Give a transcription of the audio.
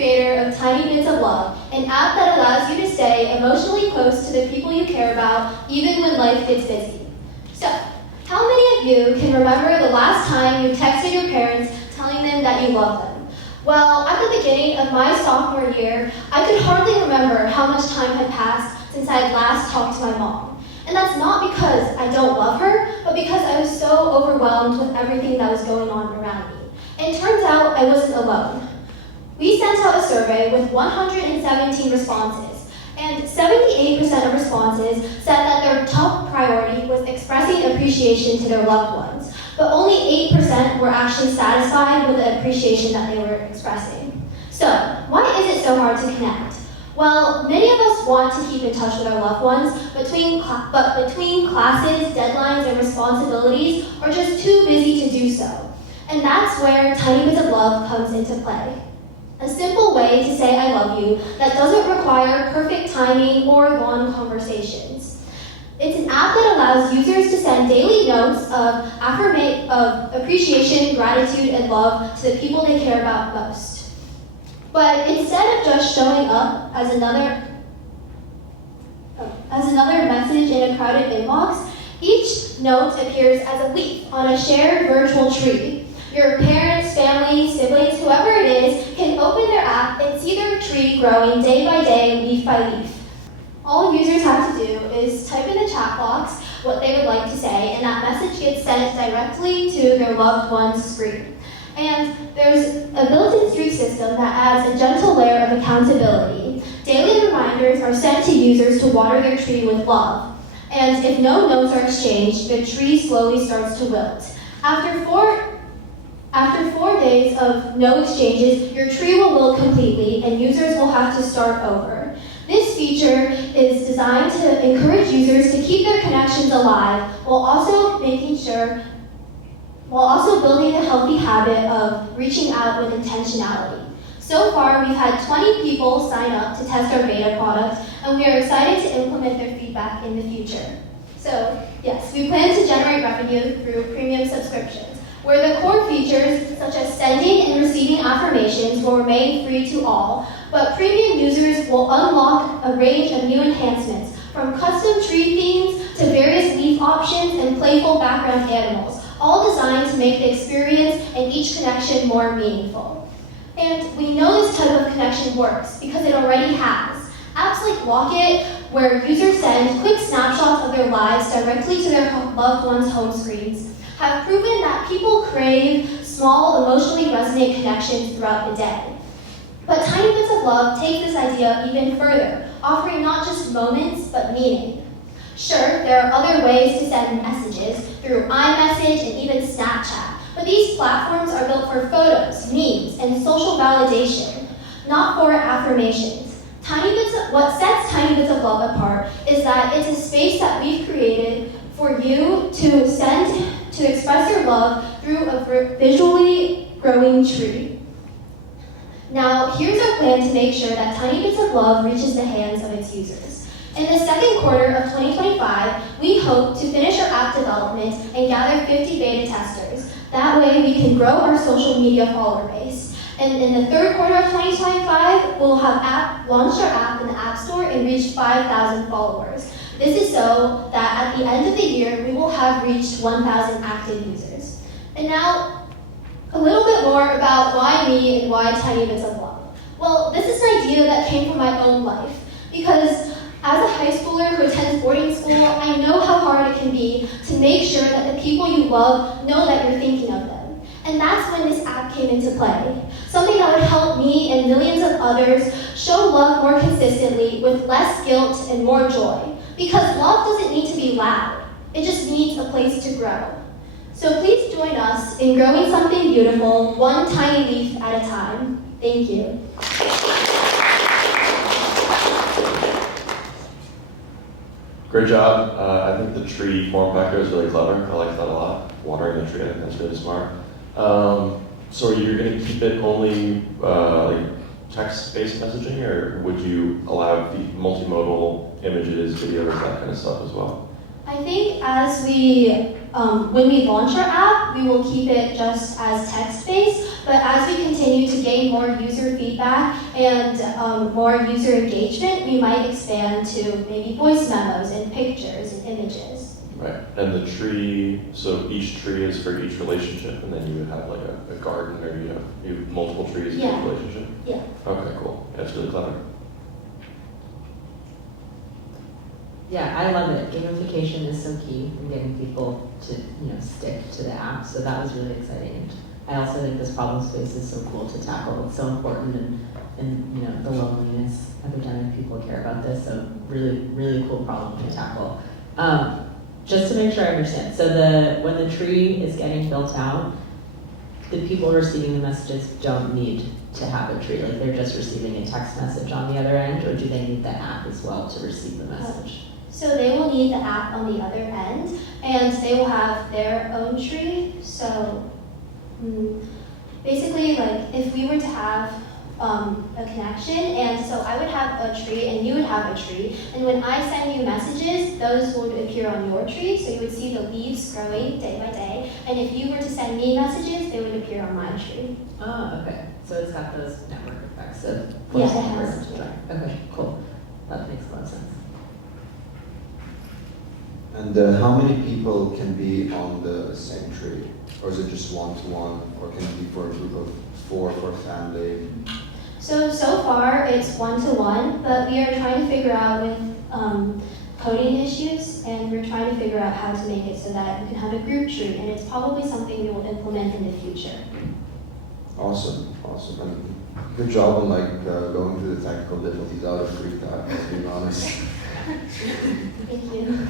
creator of Tiny Bits of Love, an app that allows you to stay emotionally close to the people you care about, even when life gets busy. So, how many of you can remember the last time you texted your parents telling them that you love them? Well, at the beginning of my sophomore year, I could hardly remember how much time had passed since I had last talked to my mom. And that's not because I don't love her, but because I was so overwhelmed with everything that was going on around me. And it turns out I wasn't alone. We sent out a survey with 117 responses, and 78% of responses said that their top priority was expressing appreciation to their loved ones, but only 8% were actually satisfied with the appreciation that they were expressing. So, why is it so hard to connect? Well, many of us want to keep in touch with our loved ones, but between classes, deadlines, and responsibilities, are just too busy to do so. And that's where Tiny Bits of Love comes into play. A simple way to say I love you that doesn't require perfect timing or long conversations. It's an app that allows users to send daily notes of appreciation, gratitude, and love to the people they care about most. But instead of just showing up as another message in a crowded inbox, each note appears as a leaf on a shared virtual tree. Your parents, family, siblings, whoever it is, can open their app and see their tree growing day by day, leaf by leaf. All users have to do is type in the chat box what they would like to say, and that message gets sent directly to their loved one's screen. And there's a built-in streak system that adds a gentle layer of accountability. Daily reminders are sent to users to water their tree with love. And if no notes are exchanged, the tree slowly starts to wilt. After four days of no exchanges, your tree will wilt completely and users will have to start over. This feature is designed to encourage users to keep their connections alive while also building a healthy habit of reaching out with intentionality. So far, we've had 20 people sign up to test our beta product, and we are excited to implement their feedback in the future. So, yes, we plan to generate revenue through premium subscriptions, where the core features, such as sending and receiving affirmations, will remain free to all, but premium users will unlock a range of new enhancements, from custom tree themes to various leaf options and playful background animals, all designed to make the experience and each connection more meaningful. And we know this type of connection works because it already has. Apps like Locket, where users send quick snapshots of their lives directly to their loved ones' home screens, have proven that people crave small, emotionally resonant connections throughout the day. But Tiny Bits of Love take this idea even further, offering not just moments, but meaning. Sure, there are other ways to send messages through iMessage and even Snapchat, but these platforms are built for photos, memes, and social validation, not for affirmations. What sets Tiny Bits of Love apart is that it's a space that we've created for you to express your love through a visually growing tree. Now, here's our plan to make sure that Tiny Bits of Love reaches the hands of its users. In the second quarter of 2025, we hope to finish our app development and gather 50 beta testers. That way, we can grow our social media follower base. And in the third quarter of 2025, we'll have launched our app in the App Store and reached 5,000 followers. This is so that at the end of the year, we will have reached 1,000 active users. And now, a little bit more about why me and why Tiny Bits of Love. Well, this is an idea that came from my own life, because as a high schooler who attends boarding school, I know how hard it can be to make sure that the people you love know that you're thinking of them. And that's when this app came into play. Something that would help me and millions of others show love more consistently with less guilt and more joy. Because love doesn't need to be loud. It just needs a place to grow. So please join us in growing something beautiful, one tiny leaf at a time. Thank you. Great job. I think the tree form factor is really clever. I like that a lot. Watering the tree, I think that's really smart. So you're going to keep it only like text-based messaging, or would you allow the multimodal images, videos, that kind of stuff as well? I think as when we launch our app, we will keep it just as text-based, but as we continue continue to gain more user feedback and more user engagement, we might expand to maybe voice memos and pictures and images. Right, and the tree, so each tree is for each relationship, and then you would have like a garden, or you have multiple trees in each relationship? Yeah. Okay, cool. That's really clever. Yeah, I love it. Gamification is so key in getting people to, stick to the app. So that was really exciting. I also think this problem space is so cool to tackle. It's so important and the loneliness, epidemic, people care about this. So really, really cool problem to tackle. Just to make sure I understand. So when the tree is getting built out, the people receiving the messages don't need to have a tree. Like they're just receiving a text message on the other end, or do they need the app as well to receive the message? So they will need the app on the other end, and they will have their own tree. So basically, like if we were to have a connection, and so I would have a tree and you would have a tree, and when I send you messages, those would appear on your tree, so you would see the leaves growing day by day, and if you were to send me messages, they would appear on my tree. Oh, okay. So it's got those network effects of Yeah, it forcing the has. person to join. Okay, cool. That makes a lot of sense. And how many people can be on the same tree? Or is it just one-to-one? Or can it be for a group of 4 for a family? So far it's 1-to-1, but we are trying to figure out with coding issues, and we're trying to figure out how to make it so that you can have a group tree, and it's probably something we will implement in the future. Awesome, awesome. And good job on going through the technical difficulties out of free time, to be honest. Thank you.